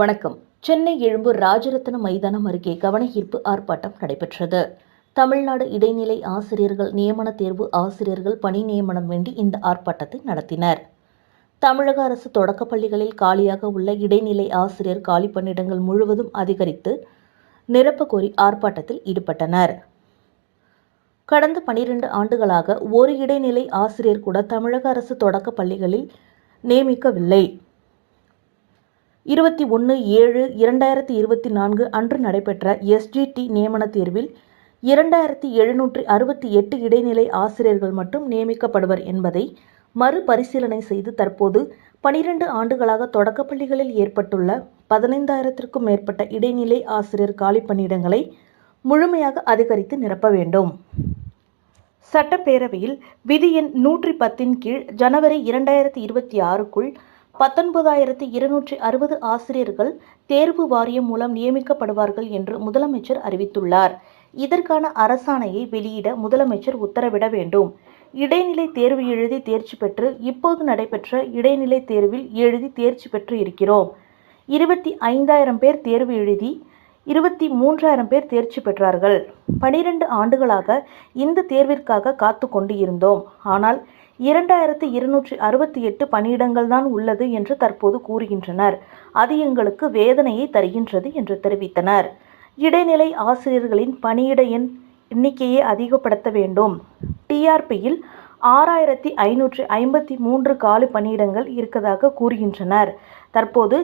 வணக்கம். சென்னை எழும்பூர் ராஜரத்னம் மைதானம் அருகே கவனஈர்ப்பு ஆர்ப்பாட்டம் நடைபெற்றது. தமிழ்நாடு இடைநிலை ஆசிரியர்கள் நியமன தேர்வு ஆசிரியர்கள் பணி நியமனம் வேண்டி இந்த ஆர்ப்பாட்டத்தை நடத்தினர். தமிழக அரசு தொடக்கப் பள்ளிகளில் காலியாக உள்ள இடைநிலை ஆசிரியர் காலி பணியிடங்கள் முழுவதும் அதிகரித்து நிரப்ப கோரி ஆர்ப்பாட்டத்தில் ஈடுபட்டனர். கடந்த 12 ஆண்டுகளாக ஒரு இடைநிலை ஆசிரியர் கூட தமிழக அரசு தொடக்கப் பள்ளிகளில் நியமிக்கவில்லை. 21/7/2024 அன்று நடைபெற்ற SGT நியமன தேர்வில் 2768 இடைநிலை ஆசிரியர்கள் மட்டும் நியமிக்கப்படுவர் என்பதை மறுபரிசீலனை செய்து தற்போது 12 ஆண்டுகளாக தொடக்கப்பள்ளிகளில் ஏற்பட்டுள்ள 15,000க்கும் மேற்பட்ட இடைநிலை ஆசிரியர் காலி பணியிடங்களை முழுமையாக அதிகரித்து நிரப்ப வேண்டும். சட்டப்பேரவையில் விதி எண் 110 கீழ் ஜனவரி 2026க்குள் 19,260 ஆசிரியர்கள் தேர்வு வாரியம் மூலம் நியமிக்கப்படுவார்கள் என்று முதலமைச்சர் அறிவித்துள்ளார். இதற்கான அரசாணையை வெளியிட முதலமைச்சர் உத்தரவிட வேண்டும். இடைநிலை தேர்வு எழுதி தேர்ச்சி பெற்று இப்போது நடைபெற்ற இடைநிலை தேர்வில் எழுதி தேர்ச்சி பெற்று இருக்கிறோம். 25,000 பேர் தேர்வு எழுதி 23,000 பேர் தேர்ச்சி பெற்றார்கள். 12 ஆண்டுகளாக இந்த தேர்விற்காக காத்து கொண்டு இருந்தோம். ஆனால் 2,268 பணியிடங்கள் தான் உள்ளது என்று தற்போது கூறுகின்றனர். அது எங்களுக்கு வேதனையை தருகின்றது என்று தெரிவித்தனர். இடைநிலை ஆசிரியர்களின் பணியிட எண்ணிக்கையை அதிகப்படுத்த வேண்டும். TRPயில் 6,553 காலி பணியிடங்கள் இருப்பதாக கூறுகின்றனர். தற்போது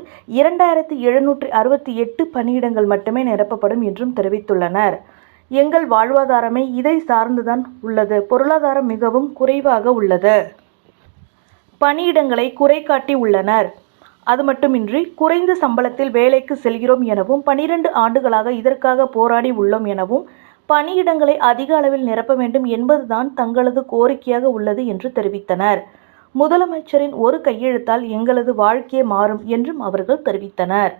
2,768 பணியிடங்கள் மட்டுமே நிரப்பப்படும் என்றும் தெரிவித்துள்ளனர். எங்கள் வாழ்வாதாரமே இதை சார்ந்துதான் உள்ளது. பொருளாதாரம் மிகவும் குறைவாக உள்ளது. பணியிடங்களை குறை காட்டி உள்ளனர். அது மட்டுமின்றி குறைந்த சம்பளத்தில் வேலைக்கு செல்கிறோம் எனவும் 12 ஆண்டுகளாக இதற்காக போராடி உள்ளோம் எனவும் பணியிடங்களை அதிக அளவில் நிரப்ப வேண்டும் என்பதுதான் தங்களது கோரிக்கையாக உள்ளது என்று தெரிவித்தனர். முதலமைச்சரின் ஒரு கையெழுத்தால் எங்களது வாழ்க்கையே மாறும் என்றும் அவர்கள் தெரிவித்தனர்.